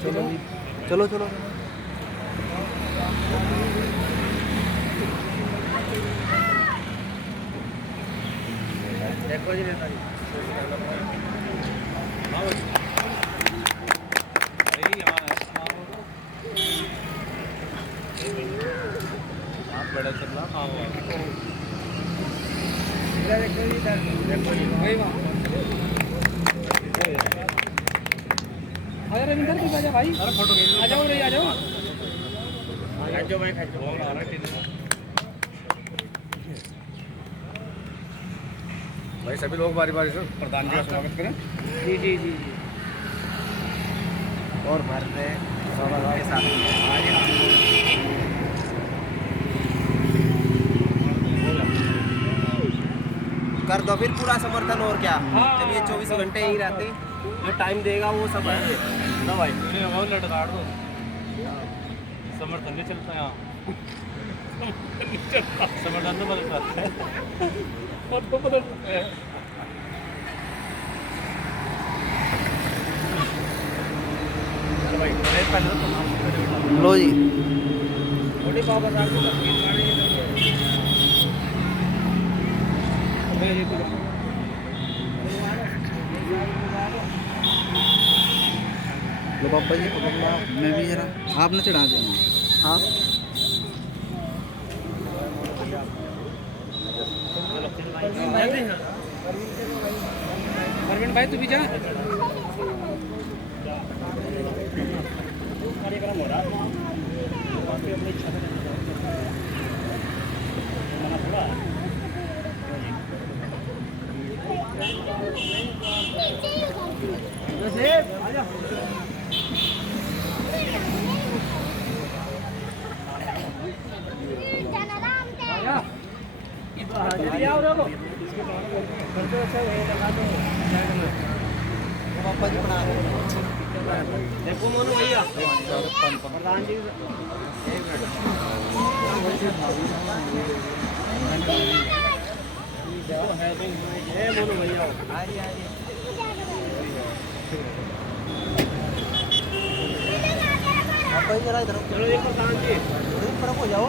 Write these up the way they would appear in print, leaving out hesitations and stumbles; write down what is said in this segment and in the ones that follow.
चलो चलो चलो देखो जी बड़ा चल रहा हाँ अरे रविंदर की बाजा भाई अरे फोटो आ जाओ रे आ जाओ भाई भाई सभी लोग बारी बारी से प्रधान जी का स्वागत करें जी जी जी जी और भरते के साथ कर दो फिर पूरा समर्थन और क्या जब ये 24 घंटे ही रहते जो टाइम देगा वो सब है ना भाई लटका दो समर्थन नहीं चलता यहाँ समर्थन तो बदलता है लो जी लो बाबा जी पकड़ना मैं भी जरा आपने चढ़ा देना हाँ अरविंद भाई तू भी जा कार्यक्रम हो रहा पापा जी बना देखो मोनू भैया प्रधान जी मोनू भैया पापा जी जरा इधर चलो एक प्रधान जी इधर हो जाओ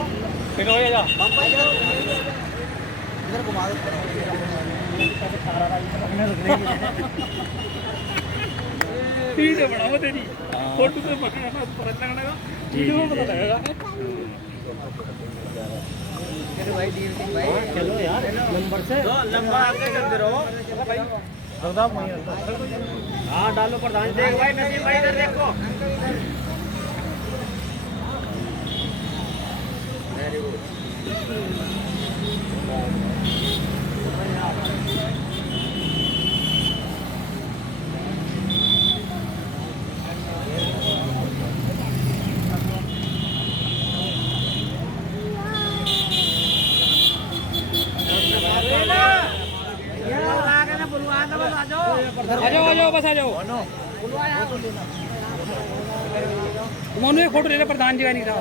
ठीक हो जा पापा जी इधर घुमा दो ठीक है बढ़ाओ तेरी फोटो तो पकड़ना परत लगेगा वीडियो में पता लगेगा चलो भाई डील भाई चलो यार नंबर से दो लंबा आगे चलते रहो भाई प्रताप हां डालो प्रधान देख भाई नसीब भाई इधर देखो वेरी गुड आ जाओ बस आ जाओ मोनू एक फोटो ले ले प्रधान जी का नहीं था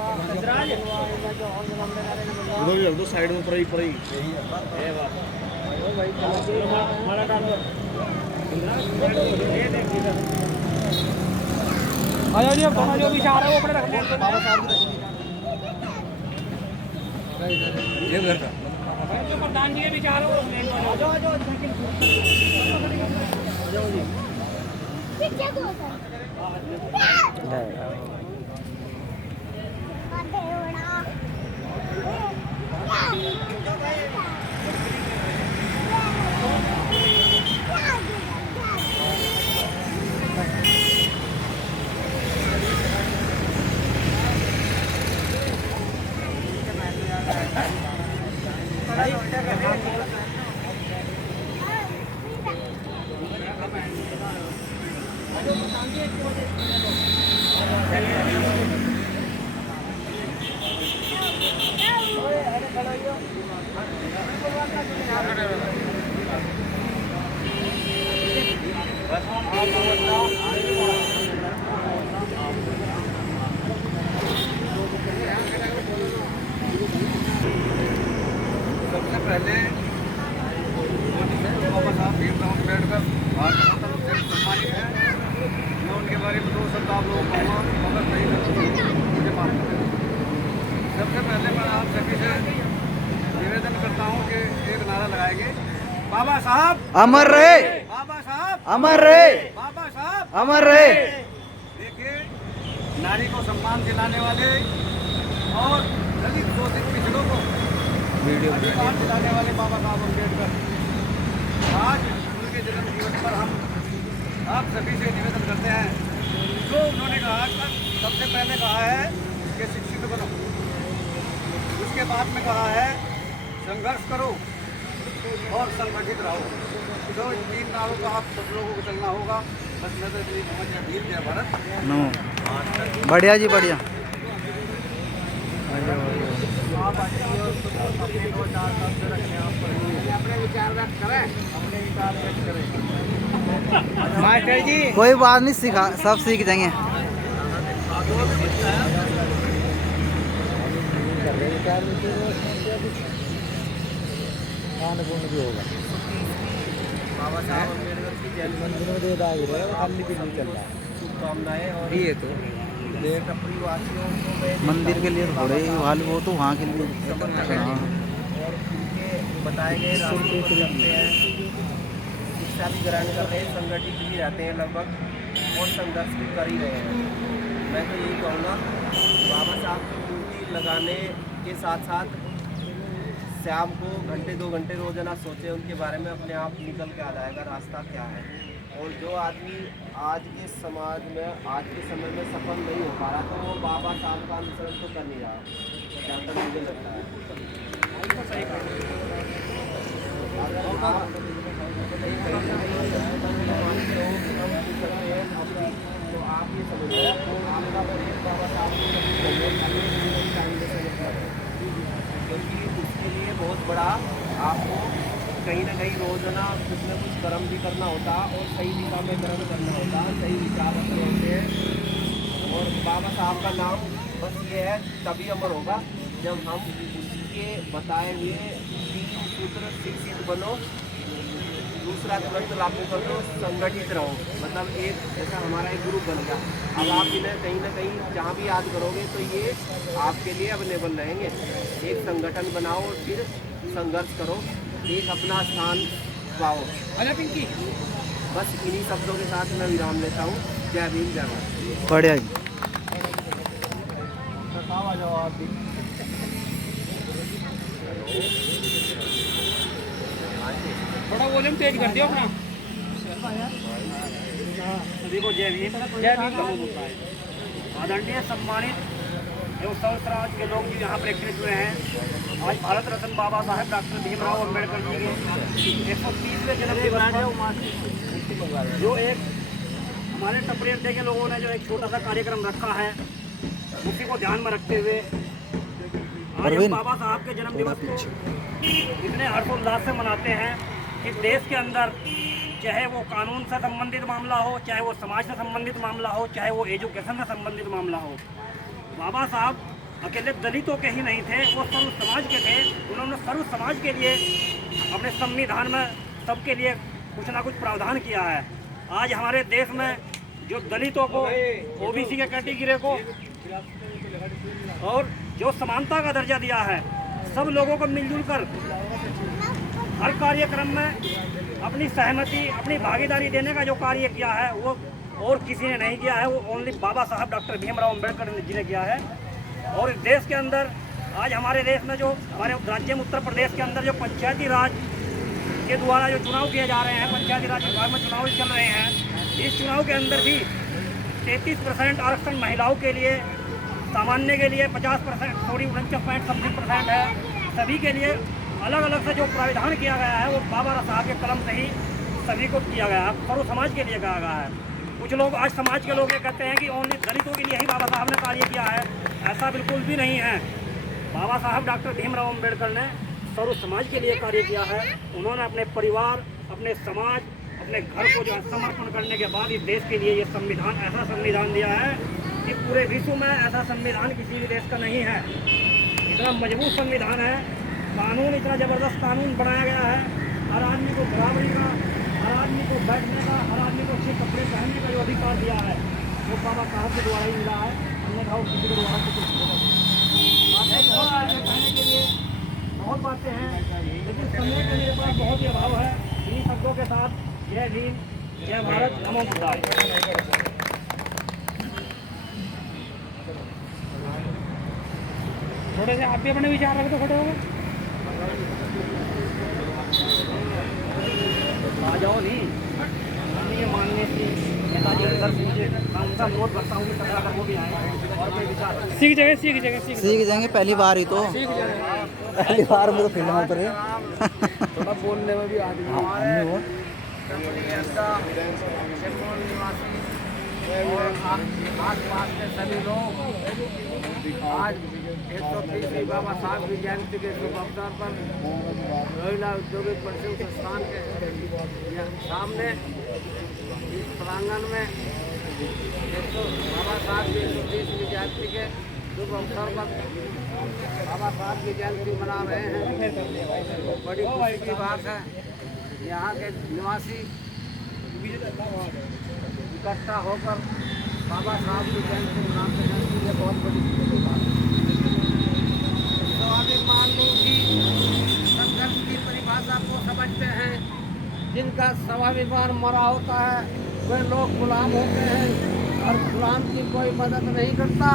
उधर भी दो साइड में पर ही आ जाओ जी अब दोनों जो भी चाह रहे हो अपने रख लें ये घर का जो प्रधान जी के विचार हो सबसे पहले बाबा साहब भीमराव अम्बेडकर भारत रत्न से सम्मानित है। मैं उनके बारी में 2 शब्द आप लोगों को कहूँगा, मगर नहीं मुझे माफ करें। सबसे पहले मैं आप सभी से निवेदन करता हूँ कि एक नारा लगाएंगे, बाबा साहब अमर रहे, बाबा साहब अमर रहे, बाबा साहब अमर रहे। देखिए, नारी को सम्मान दिलाने वाले और दलित शोषित पिछड़ों को अधिकार दिलाने वाले बाबा साहब अम्बेडकर, आज उनके जन्म दिवस पर हम आप सभी से निवेदन करते हैं, जो उन्होंने कहा आज तक सबसे पहले कहा है कि शिक्षित बनो, उसके बाद में कहा है संघर्ष करो और संगठित रहो। जो इन 3 नारों का आप सब लोगों को चलना होगा। बस मैं तो इतनी समझ भीड़ है भारत। बढ़िया जी, बढ़िया। आप अपने 2-4 शब्द रखें, आप अपने विचार व्यक्त करें, अपने विचार व्यक्त करें। मास्टर जी कोई बात नहीं, सीखा सब सीख जाएंगे। बाबा साहब अम्बेडकर की जयंती शुभकामनाएं। और ये तो परिवासियों को मैं मंदिर के लिए थोड़े वाल, वो तो वहाँ के लिए। और उनके बताए गए रास्ते पर चलते हैं, शिक्षा भी ग्रहण कर रहे हैं, संगठित भी रहते हैं लगभग, और संघर्ष भी कर ही रहे हैं। मैं तो यही कहूँगा, बाबा साहब की मूर्ति लगाने के साथ साथ शाम को घंटे 2 घंटे रोजाना सोचें उनके बारे में, अपने आप निकल के आ जाएगा रास्ता क्या है। और जो आदमी आज के समाज में, आज के समय में सफल नहीं हो पा रहा, तो वो बाबा साहब का अनुसरण तो कर नहीं रहा, जहाँ तक मुझे लगता है। सही कहा। अगर आप कहीं ना कहीं समाज के लोगों की हम पूछ सकते हैं अपनी, तो आप ये समझिए आपका प्रेम बाबा साहब की टाइम में से है, क्योंकि उसके लिए बहुत बड़ा आपको कहीं ना कहीं रोजाना कुछ न कुछ कर्म भी करना होता और सही दिशा में कर्म करना होता, सही विचार अपने होते हैं। और बाबा साहब का नाम बस ये है तभी अमर होगा जब हम उसके बताए हुए 3 सूत्र शिक्षित बनो, दूसरा तुरंत लागू कर दो, संगठित रहो। मतलब एक जैसा हमारा एक ग्रुप बन गया, अब आप इन्हें कहीं ना कहीं जहाँ भी याद करोगे तो ये आपके लिए अवेलेबल रहेंगे। एक संगठन बनाओ और फिर संघर्ष करो, एक अपना स्थान पाओ। पिंकी, बस इन्हीं शब्दों के साथ मैं विराम लेता हूँ। जय भीम, जय भारत। बढ़िया जी। आ जाओ आप भी। थोड़ा वॉल्यूम तेज कर दियो अपना। सभी को जय भीम, जय भीम का बोल होता है। आदरणीय सम्मानित एवं सहस्राज के लोग जो यहाँ पर एकत्रित हुए हैं, आज भारत रत्न बाबा साहेब डॉक्टर भीमराव अम्बेडकर जी के 130वें जन्म दिवस पर जो एक हमारे टपरी अड्डे के लोगों ने जो एक छोटा सा कार्यक्रम रखा है, उसी को ध्यान में रखते हुए आज हम बाबा साहब के जन्म दिवस को इतने हर्षोल्लास से मनाते हैं कि देश के अंदर चाहे वो कानून से संबंधित मामला हो, चाहे वो समाज से संबंधित मामला हो, चाहे वो एजुकेशन से संबंधित मामला हो, बाबा साहब अकेले दलितों के ही नहीं थे, वो सर्व समाज के थे। उन्होंने सर्व समाज के लिए अपने संविधान में सबके लिए कुछ ना कुछ प्रावधान किया है। आज हमारे देश में जो दलितों को, ओबीसी के कैटेगरी को और जो समानता का दर्जा दिया है, सब लोगों को मिलजुल कर हर कार्यक्रम में अपनी सहमति, अपनी भागीदारी देने का जो कार्य किया है वो और किसी ने नहीं किया है, वो ओनली बाबा साहब डॉक्टर भीमराव अम्बेडकर जी ने किया है। और इस देश के अंदर आज हमारे देश में जो हमारे राज्य में उत्तर प्रदेश के अंदर जो पंचायती राज के द्वारा जो चुनाव किए जा रहे हैं, पंचायती राज विभाग में चुनाव चल रहे हैं, इस चुनाव के अंदर भी 33% आरक्षण महिलाओं के लिए, सामान्य के लिए 50%, 49% है, सभी के लिए अलग अलग से जो प्राविधान किया गया है वो बाबा साहब के कलम से ही सभी को किया गया है, सर्व समाज के लिए कहा गया है। कुछ लोग आज समाज के लोग ये कहते हैं कि ओनली दलितों के लिए ही बाबा साहब ने कार्य किया है, ऐसा बिल्कुल भी नहीं है। बाबा साहब डॉक्टर भीमराव अम्बेडकर ने सर्व समाज के लिए कार्य किया है। उन्होंने अपने परिवार, अपने समाज, अपने घर को जो समर्पण करने के बाद इस देश के लिए ये संविधान, ऐसा संविधान दिया है कि पूरे विश्व में ऐसा संविधान किसी भी देश का नहीं है। इतना मजबूत संविधान है, कानून इतना ज़बरदस्त कानून बनाया गया है, हर आदमी को बराबरी का, हर आदमी को बैठने का, हर आदमी को अच्छे कपड़े पहनने का जो अधिकार दिया है, वो बाबा साहब के द्वारा ही मिला है। हमने कहा किसी के द्वारा कुछ बातें बहुत हैं कहने के लिए, बहुत बातें हैं, लेकिन समय का मेरे पास बहुत ही अभाव है। इन्हीं शब्दों के साथ जय भीम, जय भारत, नमो बुद्धाय। थोड़े से आप भी अपने विचार रख तो खड़े हो गए। आ जाओ नहीं, ये मानने से नेताजी अगर मुझे मैं उनका अनुरोध करता हूँ कि कभी अगर वो भी आए और कोई विचार रखें। सीख जाएंगे पहली बार ही तो। पहली बार में तो फिल्म में उतरे। थोड़ा बोलने में भी आदमी और आसपास के सभी लोग आज 130वीं बाबा साहब की जयंती के शुभ अवसर पर रोहिला औद्योगिक परिषद संस्थान के सामने इस प्रांगण में बाबा साहब की 130वीं जयंती के शुभ अवसर पर बाबा साहब की जयंती मना रहे हैं। बड़ी खुशी की बात है, यहाँ के निवासी इकट्ठा होकर बाबा साहब की जयंती मनाते हैं। ये बहुत बड़ी खुशी की बात है। स्वाभिमान की संघर्ष की परिभाषा को समझते हैं। जिनका स्वाभिमान मरा होता है वे लोग गुलाम होते हैं और गुलाम की कोई मदद नहीं करता।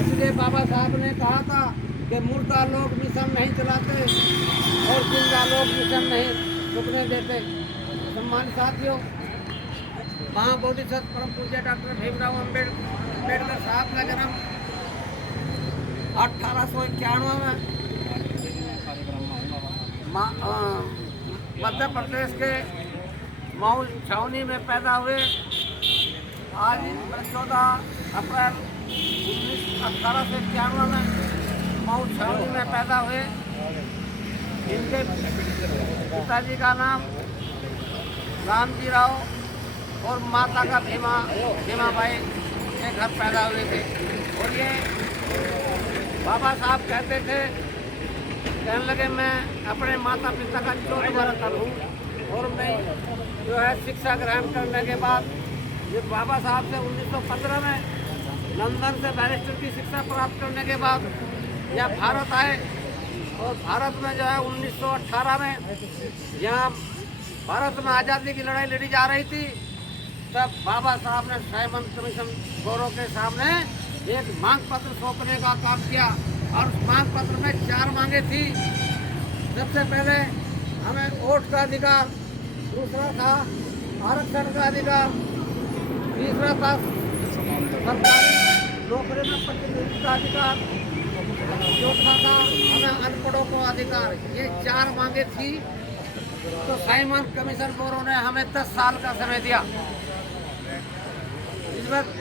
इसलिए बाबा साहब ने कहा था कि मुर्दा लोग मिशन नहीं चलाते और जिंदा लोग मिशन नहीं रुकने देते। सम्मानित साथियों, महाबोधिसत्व परम पूज्य डॉक्टर भीमराव अम्बेडकर साहब का जन्म 1891 में मध्य प्रदेश के मऊ छावनी में पैदा हुए। आज 14 अप्रैल 1891 में मऊ छावनी में पैदा हुए। इनके पिताजी का नाम रामजी राव और माता का भीमाबाई के घर पैदा हुए थे। और ये बाबा साहब कहते थे, कहने लगे मैं अपने माता पिता का 14वां रतन हूँ। और मैं जो है शिक्षा ग्रहण करने के बाद ये बाबा साहब से 1915 में लंदन से बैरिस्टर की शिक्षा प्राप्त करने के बाद यह भारत आए। और भारत में जो है 1918 में यहाँ भारत में आज़ादी की लड़ाई लड़ी जा रही थी, तब बाबा साहब ने साइमन कमीशन बोरो के सामने एक मांग पत्र सौंपने का काम किया। और उस मांग पत्र में 4 मांगे थी। सबसे पहले हमें वोट का अधिकार, दूसरा था आरक्षण का अधिकार, तीसरा था सरकारी नौकरी में प्रतिनिधि का अधिकार, चौथा था हमें अनपढ़ों को अधिकार। ये 4 मांगे थी। तो साइमन कमीशन बोरो ने हमें 10 साल का समय दिया। इस वक्त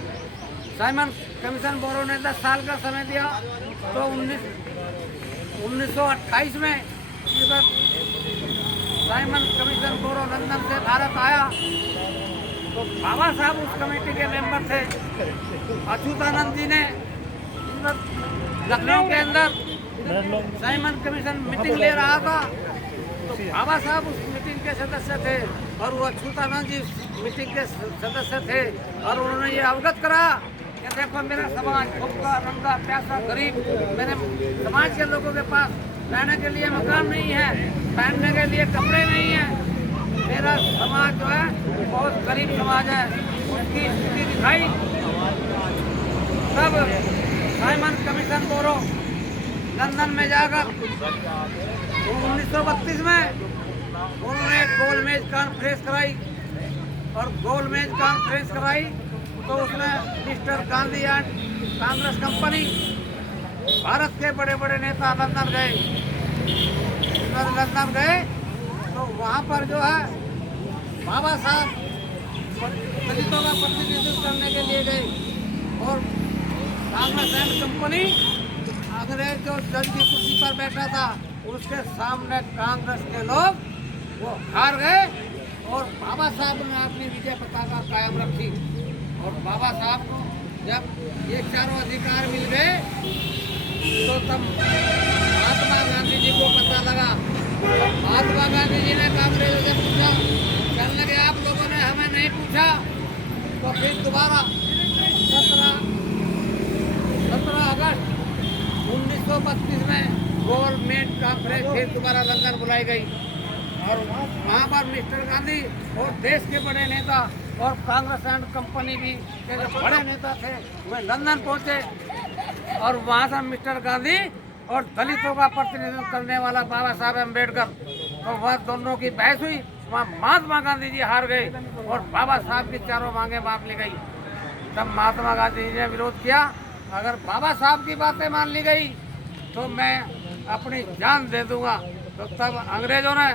साइमन कमीशन बोरो ने 10 साल का समय दिया। तो 1928 में इस वक्त साइमन कमीशन बोरो लंदन से भारत आया। तो बाबा साहब उस कमेटी के मेंबर थे। अच्युतानंद जी ने इस वक्त लखनऊ के अंदर साइमन कमीशन मीटिंग ले रहा था। तो बाबा साहब उस मीटिंग के सदस्य थे और वो अच्युतानंद जी मीटिंग के सदस्य थे। और उन्होंने ये अवगत करा कि देखो मेरा समाज भूखा नंगा प्यासा गरीब, मेरे समाज के लोगों के पास रहने के लिए मकान नहीं है, पहनने के लिए कपड़े नहीं है। मेरा समाज जो है बहुत गरीब समाज है। उसकी स्थिति दिखाई। तब साइमन कमीशन बोरो लंदन में जाकर 1932 में उन्होंने गोलमेज कॉन्फ्रेंस कराई। और गोलमेज कॉन्फ्रेंस कराई तो उसमें mister Gandhi and Congress company, Bharat के बड़े बड़े नेता लंदन गए। लंदन गए तो वहाँ पर जो है बाबा साहब दलितों का प्रतिनिधित्व करने के लिए गए। और कांग्रेस एंड कंपनी अंग्रेज जो जज की कुर्सी पर बैठा था उसके सामने कांग्रेस के लोग वो हार गए। और बाबा साहब ने अपनी विजय पताका कायम रखी। और बाबा साहब को जब ये चारों अधिकार मिल गए तो तब महात्मा गांधी जी को पता लगा। महात्मा गांधी जी ने कांग्रेस से पूछा, कहने लगे आप लोगों ने हमें नहीं पूछा। तो फिर दोबारा 15 अगस्त 1932 में गवर्नमेंट कॉन्फ्रेंस फिर दोबारा लंदन बुलाई गई और वहाँ पर मिस्टर गांधी और देश के बड़े नेता और कांग्रेस एंड कंपनी भी के जो बड़े नेता थे वे लंदन पहुँचे और वहाँ से मिस्टर गांधी और दलितों का प्रतिनिधित्व करने वाला बाबा साहब अम्बेडकर, तो वह दोनों की बहस हुई। वहाँ महात्मा गांधी जी हार गए और बाबा साहब की चारों मांगे माफ ली गई। तब महात्मा गांधी जी ने विरोध किया, अगर बाबा साहब की बातें मान ली गई तो मैं अपनी जान दे दूंगा। तो तब अंग्रेजों ने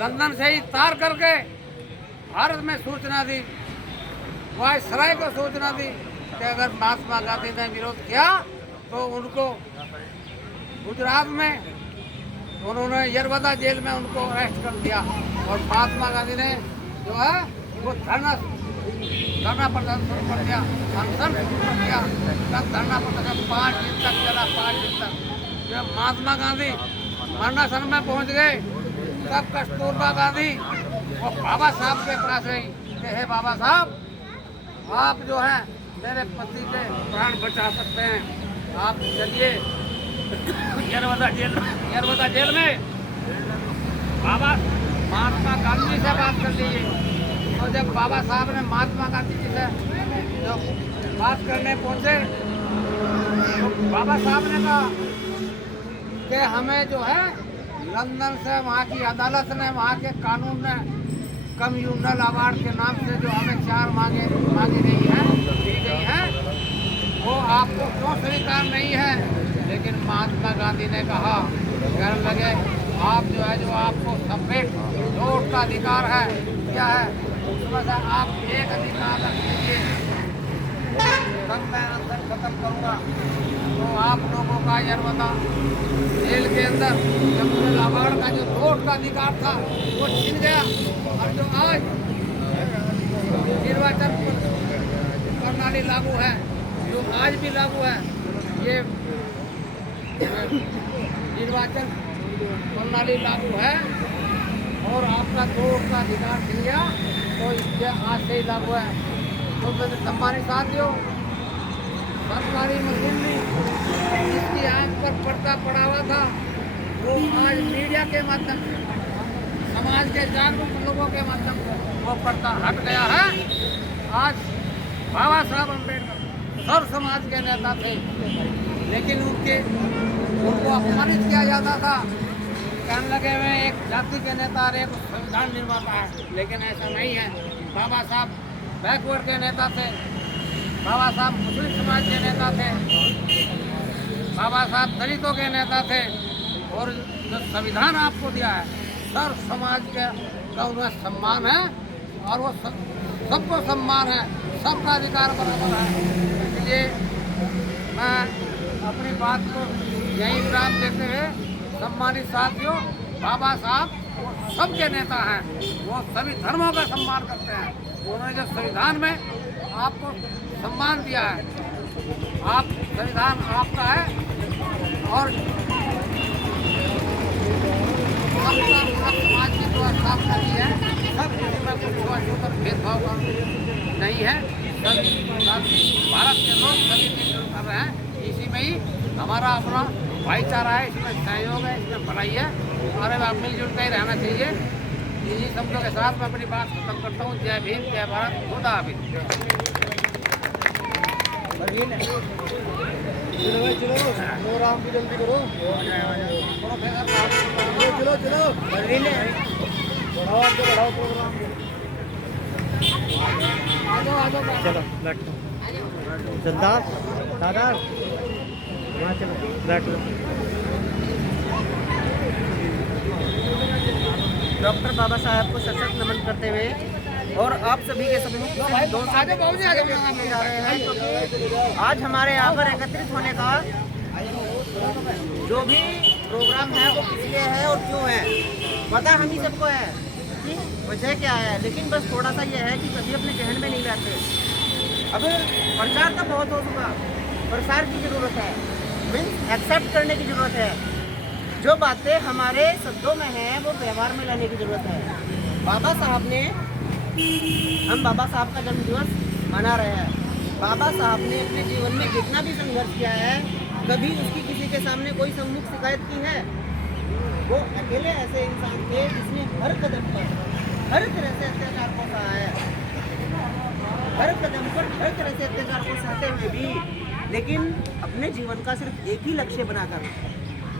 लंदन से ही तार करके भारत में सूचना दी, वायसराय को सूचना दी कि अगर महात्मा गांधी ने विरोध किया तो उनको गुजरात में उन्होंने यरवदा जेल में उनको अरेस्ट कर दिया और महात्मा गांधी ने जो है वो धरना प्रदर्शन शुरू कर दिया, अनशन शुरू कर दिया। तब धरना प्रदर्शन 5 दिन तक चला, 5 दिन तक। जब महात्मा गांधी मरणासन में पहुंच गए तब कस्तूरबा गांधी वो बाबा साहब के पास गई कि हे बाबा साहब, आप जो है मेरे पति के प्राण बचा सकते हैं, आप चलिए यरवदा जेल में बाबा महात्मा गांधी से बात कर लीजिए। और जब बाबा साहब ने महात्मा गांधी जी से जो बात करने पहुंचे तो बाबा साहब ने कहा कि हमें जो है लंदन से वहाँ की अदालत ने, वहाँ के कानून ने कम्युनल अवार्ड के नाम से जो हमें 4 मांगी दी गई है वो आपको क्यों स्वीकार नहीं है। लेकिन महात्मा गांधी ने कहा, कहने लगे आप जो है जो आपको सेपरेट वोट का अधिकार है, क्या है उसमें से आप एक अधिकार रख लीजिए, तब मैं अंदर खत्म करूँगा। तो आप लोगों का यरवदा जेल के अंदर कम्युनल अवार्ड का जो वोट का अधिकार था वो छिन गया। और जो आज निर्वाचन प्रणाली लागू है, जो आज भी लागू है, ये निर्वाचन प्रणाली लागू है और आपका वोट का अधिकार छिन गया, तो इसके आज से ही लागू है। तो मेरे सम्मानित साथियों, सरकारी मशीनरी जिसकी आंख पर पर्दा पड़ा हुआ था वो आज मीडिया के माध्यम से, समाज के जागरूक लोगों के माध्यम से वो पर्दा हट गया है। आज बाबा साहब अम्बेडकर सर्व समाज के नेता थे, लेकिन उनको अपमानित किया जाता था, कहने लगे हुए एक जाति के नेता और एक संविधान निर्माता है, लेकिन ऐसा नहीं है। बाबा साहब बैकवर्ड के नेता थे, बाबा साहब मुस्लिम समाज के नेता थे, बाबा साहब दलितों के नेता थे और जो संविधान आपको दिया है सर्व समाज का उन्हें सम्मान है और वो सबको सम्मान है, सबका अधिकार बराबर है। इसलिए मैं अपनी बात को यही विराम देते हुए, सम्मानित साथियों, बाबा साहब वो सबके नेता हैं, वो सभी धर्मों का सम्मान करते हैं। उन्होंने जो संविधान में आपको सम्मान दिया है, आप संविधान आपका है और सबका समाज की जो स्थापना की है, सब किसी में कुछ छुआ भेदभाव का नहीं है। सभी भारत के लोग सभी मिलजुल कर रहे हैं, इसी में ही हमारा अपना भाईचारा है, इसमें सहयोग है, इसमें भलाई है और अब मिलजुल कर ही रहना चाहिए। इन्हीं शब्दों के साथ मैं अपनी बात खत्म करता हूँ। जय भीम, जय भारत, खुदा हाफिज़। प्रोग्राम की जल्दी करो, चलो बढ़ाओ प्रोग्राम, चलो बैठो सरदार दादा, यहाँ चलो बैठो। डॉक्टर बाबा साहब को सशक्त नमन करते हुए और आप सभी के सभी दोस्त जा रहे हैं, क्योंकि आज हमारे यहाँ पर एकत्रित होने का जो भी प्रोग्राम है वो किस लिए है और क्यों है पता हम ही सबको है कि वजह क्या है, लेकिन बस थोड़ा सा ये है कि कभी अपने जहन में नहीं रहते। अब प्रचार तो बहुत हो चुका, प्रसार की ज़रूरत है, मीन्स एक्सेप्ट करने की ज़रूरत है। जो बातें हमारे शब्दों में हैं वो व्यवहार में लाने की ज़रूरत है। बाबा साहब ने, हम बाबा साहब का जन्म दिवस मना रहे हैं बाबा साहब ने अपने जीवन में जितना भी संघर्ष किया है, कभी उसकी किसी के सामने कोई सम्मुख शिकायत की है? वो अकेले ऐसे इंसान थे जिसने हर कदम पर हर तरह से अत्याचार को सहा है, हर कदम पर हर तरह से अत्याचार को सहते हुए भी, लेकिन अपने जीवन का सिर्फ एक ही लक्ष्य बनाकर,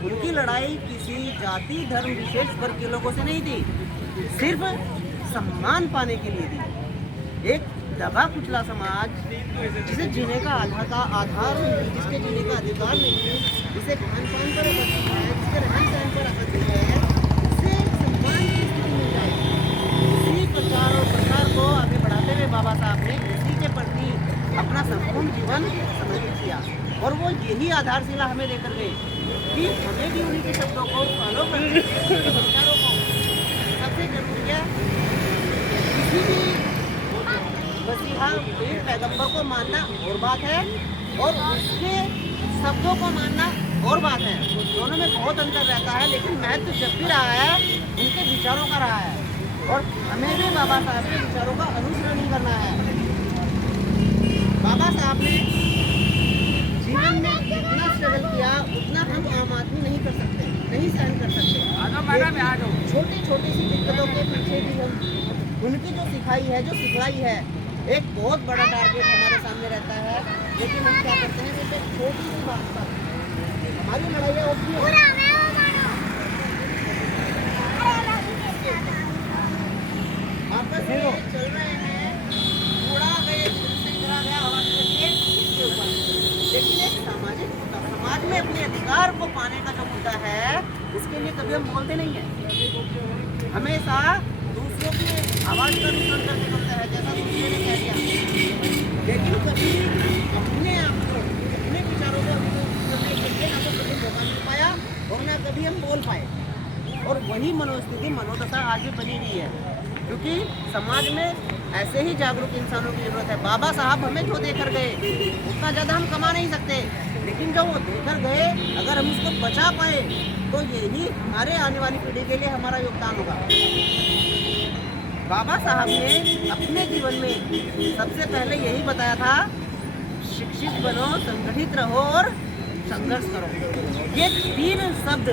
उनकी लड़ाई किसी जाति धर्म विशेष वर्ग के लोगों से नहीं थी, सिर्फ सम्मान पाने के लिए थी। एक दबा कुचला समाज जिसे जीने का आधार नहीं, जिसके जीने का अधिकार नहीं, जिसे खान पान पर आकर्षित है, जिसके रहन सहन पर आकर्षित है, उसे सम्मान की स्थिति मिल जाए। इसी प्रचार और प्रसार को आगे बढ़ाते हुए बाबा साहब ने इसी के प्रति अपना संपूर्ण जीवन समर्पित किया, और वो यही आधारशिला हमें देकर गए कि हमें भी उन्हीं के शब्दों को फॉलो करके उनके विचारों को सबसे जरूरी है। किसी भी मसीहा पीर पैगंबर को मानना और बात है, और उसके शब्दों को मानना और बात है। दोनों में बहुत अंतर रहता है, लेकिन महत्व जब भी रहा है उनके विचारों का रहा है, और हमें भी बाबा साहब के विचारों का अनुसरण ही करना है। बाबा साहब ने जीवन में जितना स्ट्रगल किया उतना हम आम आदमी नहीं कर सकते, नहीं सहन कर सकते। छोटी छोटी सी दिक्कतों के पीछे भी हम उनकी जो सिखाई है, जो सिखलाई है, एक बहुत बड़ा टारगेट हमारे सामने रहता है, लेकिन हम क्या करते हैं, सिर्फ एक छोटी सी बात पर हमारी लड़ाइयाँ होती हैं। आपस में चल रहे हैं, थोड़ा गए से करा गया हवा करके इसके ऊपर, लेकिन एक समाज में अपने अधिकार को पाने का जो मुद्दा है, इसके लिए कभी हम बोलते नहीं हैं। हमेशा दूसरों की आवाज़ का अनुसरण करते करते है, जैसा दूसरे ने कह दिया, लेकिन कभी अपने आप को, अपने विचारों को करने के लिए ना तो कभी मौका मिल पाया और ना कभी हम बोल पाए, और वही मनोस्थिति मनोदशा आज भी बनी हुई है, क्योंकि समाज में ऐसे ही जागरूक इंसानों की जरूरत है। बाबा साहब हमें जो देकर गए उतना ज़्यादा हम कमा नहीं सकते, लेकिन जो वो देकर गए अगर हम उसको बचा पाए तो यही हमारे आने वाली पीढ़ी के लिए हमारा योगदान होगा। बाबा साहब ने अपने जीवन में सबसे पहले यही बताया था, शिक्षित बनो, संगठित रहो और संघर्ष करो। ये 3 शब्द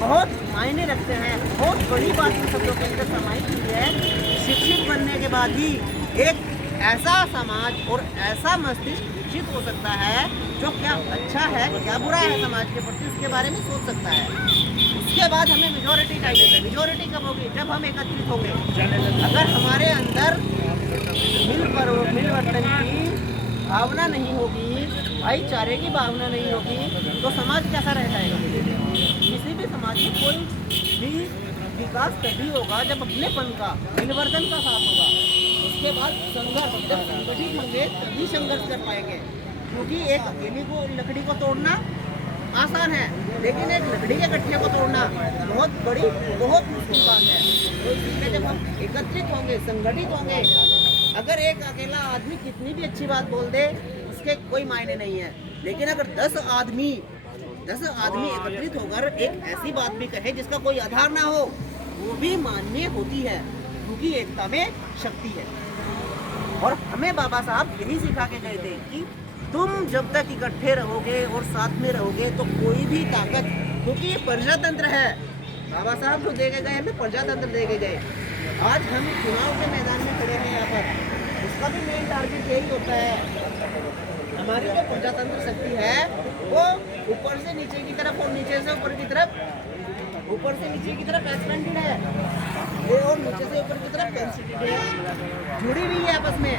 बहुत मायने रखते हैं, बहुत बड़ी बात इन शब्दों के अंदर समाहित हुई है। शिक्षित बनने के बाद ही एक ऐसा समाज और ऐसा मस्तिष्क विकसित हो सकता है जो क्या अच्छा है क्या बुरा है समाज के प्रति, उसके बारे में सोच सकता है। उसके बाद हमें मेजॉरिटी चाहिए। मेजॉरिटी कब होगी? जब हम एकत्रित होंगे। अगर हमारे अंदर मिलवर्तन की भावना नहीं होगी, भाईचारे की भावना नहीं होगी, तो समाज कैसा रह जाएगा? किसी भी समाज में कोई भी विकास तभी होगा जब अपनेपन का, मिलवर्तन का साथ होगा। उसके बाद संघर्ष, जब संगठित होंगे तभी संघर्ष कर पाएंगे, क्योंकि एक अकेली को लकड़ी को तोड़ना आसान है, लेकिन एक लकड़ी के गट्ठे को तोड़ना बहुत मुश्किल बात है। तो इसलिए जब हम एकत्रित होंगे, संगठित होंगे, अगर एक अकेला आदमी कितनी भी अच्छी बात बोल दे उसके कोई मायने नहीं है, लेकिन अगर 10 आदमी एकत्रित होकर एक ऐसी बात भी कहे जिसका कोई आधार ना हो, वो भी मान्य होती है, क्योंकि एकता में शक्ति है। और हमें बाबा साहब यही सिखा के गए थे कि तुम जब तक इकट्ठे रहोगे और साथ में रहोगे तो कोई भी ताकत, क्योंकि ये प्रजातंत्र है, बाबा साहब जो दे के गए हमें प्रजातंत्र दे के गए। आज हम चुनाव के मैदान में खड़े हैं यहाँ पर, उसका भी मेन टारगेट यही होता है। हमारी जो प्रजातंत्र शक्ति है वो ऊपर से नीचे की तरफ और नीचे से ऊपर की तरफ, ऊपर से नीचे की तरफ एक्सपेंडेड है, ये और नीचे से ऊपर की तरफ कंसिडेंटेड है, जुड़ी हुई है आपस में।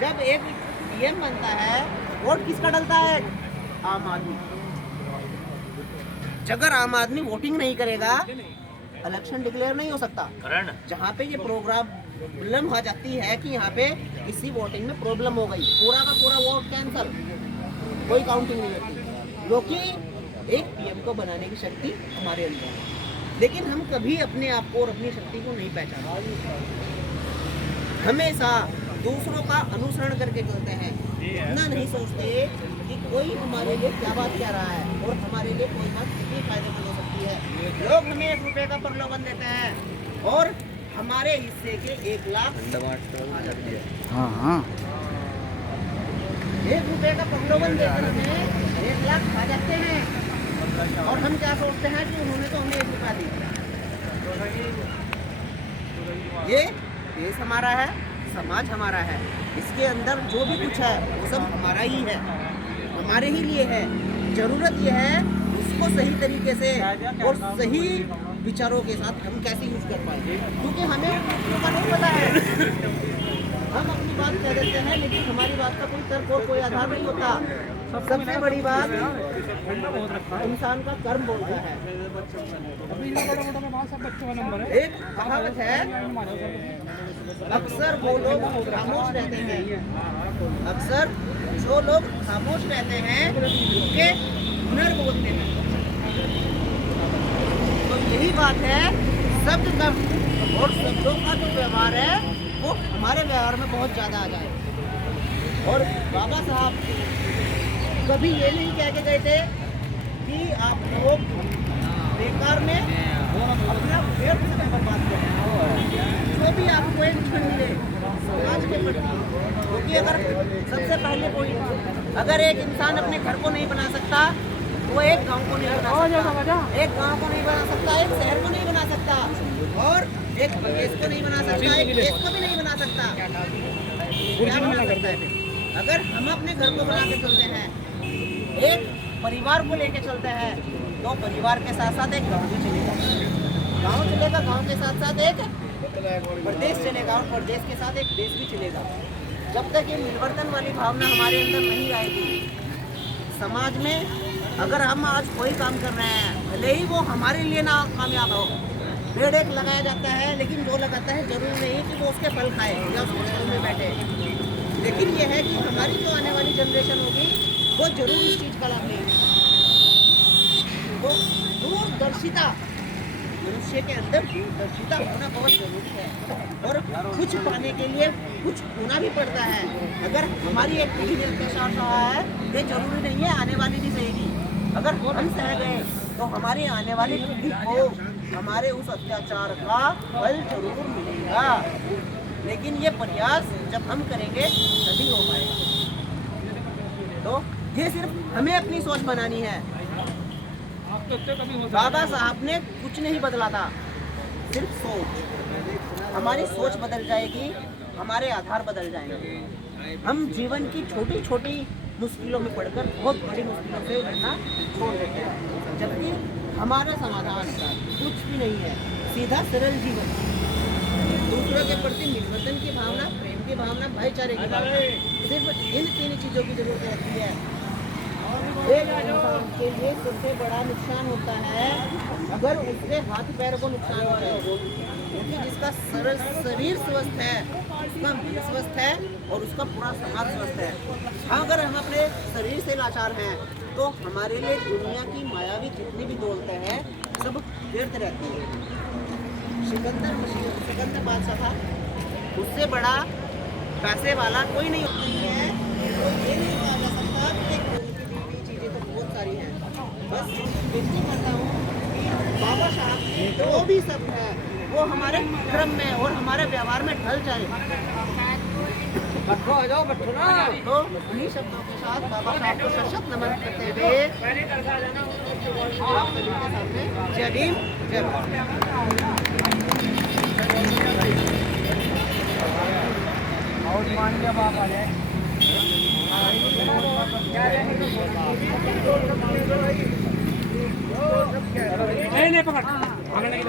जब एक पीएम बनता है, वोट किसका डलता है? आम आदमी। अगर आम आदमी वोटिंग नहीं करेगा, इलेक्शन डिक्लेयर नहीं हो सकता। जहाँ पे ये प्रॉब्लम आ जाती है कि यहाँ पे किसी वोटिंग में प्रॉब्लम हो गई, पूरा का पूरा वोट कैंसल, कोई काउंटिंग नहीं होती, क्योंकि एक पीएम को बनाने की शक्ति हमारे अंदर है। लेकिन हम कभी अपने आप को और अपनी शक्ति को नहीं पहचानते, हमेशा दूसरों का अनुसरण करके चलते हैं, इतना नहीं सोचते कि कोई हमारे लिए क्या बात कह रहा है और हमारे लिए कोई बात कितनी फायदेमंद हो सकती है। लोग हमें 1 रुपये का प्रलोभन देते हैं और हमारे हिस्से के 1 लाख ₹1 का प्रलोभन देकर हमें 1 लाख खा जाते हैं, और हम क्या सोचते हैं कि उन्होंने तो हमें ₹1 दी। ये देश हमारा है, समाज हमारा है, इसके अंदर जो भी कुछ है वो सब हमारा ही है, हमारे ही लिए है। जरूरत यह है उसको सही तरीके से और सही विचारों के साथ हम कैसे यूज कर पाएंगे, क्योंकि हमें उन व्यक्तियों का नहीं पता है। हम अपनी बात कह देते हैं, लेकिन हमारी बात का कोई तर्क और कोई आधार नहीं होता। सबसे बड़ी बात इंसान का कर्म बोलता है। एक कहावत है, अक्सर वो लोग खामोश रहते हैं, अक्सर जो लोग खामोश रहते हैं उनके हुनर बोलते हैं। तो यही बात है, शब्द कम और शब्दों का जो व्यवहार है वो हमारे व्यवहार में बहुत ज़्यादा आ जाए। और बाबा साहब कभी ये नहीं कह के गए थे कि आप लोग बेकार में अपना व्यर्थ समय बर्बाद करें। जो भी आपको एक क्षण मिले समाज के प्रति, क्योंकि अगर सबसे पहले पॉइंट, अगर एक इंसान अपने घर को नहीं बना सकता वो एक गांव को नहीं बना सकता, एक गांव को नहीं बना सकता, एक शहर को नहीं बना सकता, और एक देश को नहीं बना सकता, एक देश को भी नहीं बना सकता। क्या बना सकता है? अगर हम अपने घर को बना के चलते हैं, एक परिवार को लेके चलते हैं, तो परिवार के साथ साथ एक गांव भी चलेगा, गांव चलेगा, गांव के साथ साथ एक प्रदेश चलेगा, और प्रदेश के साथ एक देश भी चलेगा। जब तक ये मिलवर्तन वाली भावना हमारे अंदर नहीं आएगी समाज में, अगर हम आज कोई काम कर रहे हैं, भले ही वो हमारे लिए ना कामयाब हो, पेड़ एक लगाया जाता है, लेकिन जो लगाता है जरूरी नहीं कि वो उसके फल खाए या उसके छांव में बैठे, लेकिन ये है कि हमारी जो आने वाली जनरेशन होगी वो जरूर इस चीज़ का लाभ लेगी। तो दूरदर्शिता, मनुष्य के अंदर दूरदर्शिता होना बहुत जरूरी है, और कुछ पाने के लिए कुछ होना भी पड़ता है। अगर हमारी एक पीढ़ी ने अत्याचार सहा है, ये जरूरी नहीं है आने वाली भी सहेगी। अगर हम सह गए तो हमारी आने वाली पीढ़ी को हमारे उस अत्याचार का फल जरूर मिलेगा, लेकिन ये प्रयास जब हम करेंगे तभी हो पाएगा। तो ये सिर्फ हमें अपनी सोच बनानी है। बाबा साहब ने कुछ नहीं बदला था, सिर्फ सोच। हमारी सोच बदल जाएगी, हमारे आधार बदल जाएंगे। हम जीवन की छोटी छोटी मुश्किलों में पड़कर बहुत बड़ी मुश्किलों से उठना छोड़ देते हैं, जबकि हमारा समाधान कुछ भी नहीं है, सीधा सरल जीवन, दूसरों के प्रति मिलवर्तन की भावना, प्रेम की भावना, भाईचारे की भावना, सिर्फ इन 3 चीज़ों की जरूरत होती है। एक इंसान के लिए सबसे बड़ा नुकसान होता है अगर उसके हाथ पैर को नुकसान हो रहा है, क्योंकि जिसका शरीर स्वस्थ है उसका मन स्वस्थ है और उसका पूरा समाज स्वस्थ है। अगर हम अपने शरीर से लाचार हैं तो हमारे लिए दुनिया की मायावी जितनी भी दौलतें हैं सब व्यर्थ रहती है। सिकंदर बादशाह था, उससे बड़ा पैसे वाला कोई नहीं है, तो ये नहीं कहा जा सकता कि चीज़ें तो बहुत सारी हैं। बस विनती करता हूँ कि बाबा साहब की जो भी सब है वो हमारे क्रम में और हमारे व्यवहार में ढल जाए। बैठो, आ जाओ, बैठो ना। तो उन्हीं शब्दों के साथ बाबा साहब को सशक्त नमन करते हुए आप सभी के सामने जय भीम, जय भारत। और मान लिया बाप आ जाए। नहीं पकड़ पकड़ने की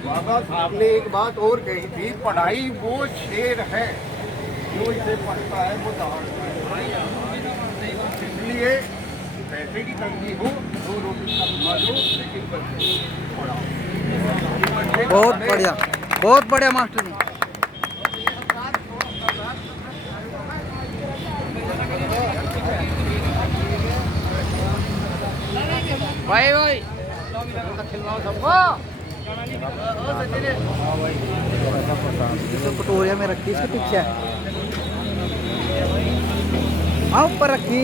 बाबा साहब ने एक बात और कही थी, पढ़ाई वो शेर है जो इसे पढ़ता है वो दहाड़ता है। इसलिए पैसे की तंगी हो, 2 रोटी कम खा लो, लेकिन बच्चे पढ़ाओ। बहुत बढ़िया मास्टर जी। भाई भाई सबको कटोरिया में रखी, इसके पीछे ऊपर रखी।